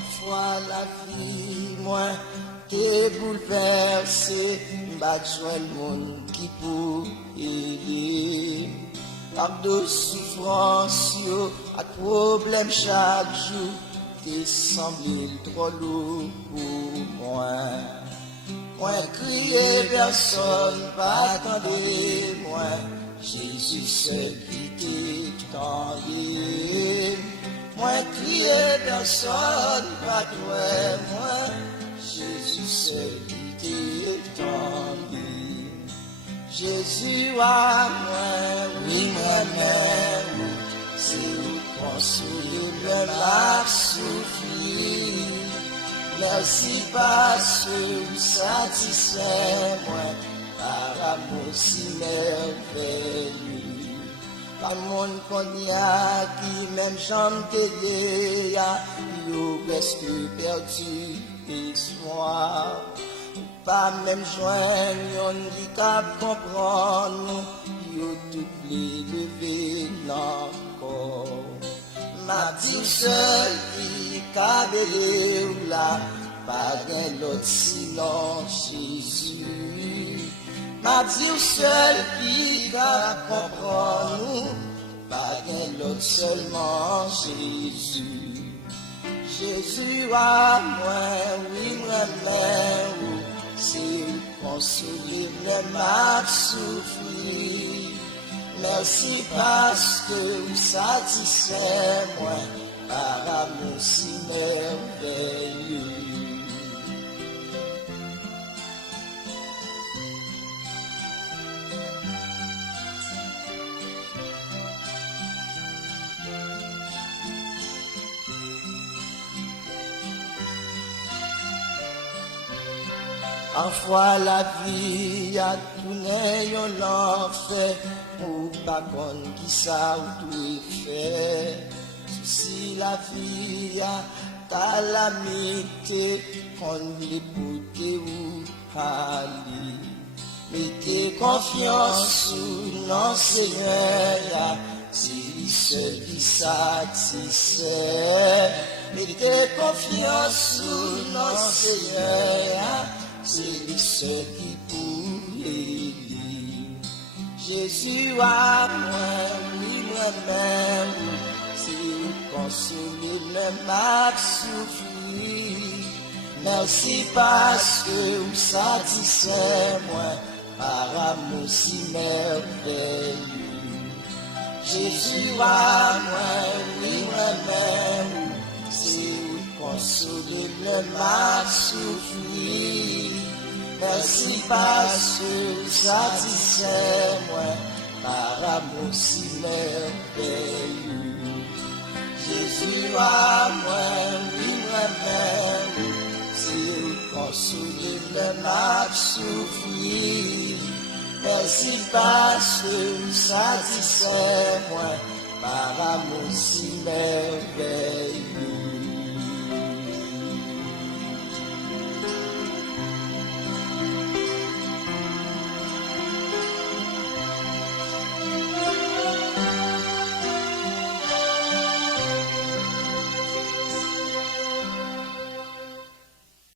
Parfois la vie, moi, t'es bouleversé, m'a besoin le monde qui pour aider. Par de souffrance, yo, à problème chaque jour, t'es semblé trop lourd pour moi. Moi, crier personne, pas attendre moi, Jésus seul qui t'attendait. Moi, crier personne, pas toi, moi, Jésus seul qui t'attendait. Jésus à moi, oui, moi-même, c'est où consoler le mal souffrir. Merci parce que vous satisfait moi, par amour si merveilleux. Par mon cognac qui même jambe t'aider, yo presque perdu espoir. Pas même joindre, yon dit qu'à comprendre, yo tout les lever encore. Ma dit seul qui cabelle ou là, pas d'un l'autre sinon Jésus. Ma dit seul qui va comprendre, pas d'un l'autre seulement Jésus. Jésus à moi, oui, moi-même, c'est consoler le mal souffrir. Merci parce que vous satisfait moi, par amour si merveilleux. Parfois la vie a tourné l'enfer, ou pas qu'on qui ça ou tout fait. Si la vie a calamité, qu'on l'écoute ou aller. Mettez confiance sous non Seigneur, c'est lui seul qui satisfait. Mettez confiance sous non Seigneur, c'est lui seul qui pour aider. Jésus à moi, oui moi-même, c'est vous consoler le mal souffrir. Merci parce que vous satisfait moi, par amour si merveilleux. Jésus à moi, oui moi-même, c'est vous consoler le mal souffrir. Merci parce que vous satisfait moi, par amour si merveilleux. Jésus à moi, oui moi-même, c'est vous consoler le mal souffrir. Merci parce que vous satisfait moi, par amour si merveilleux.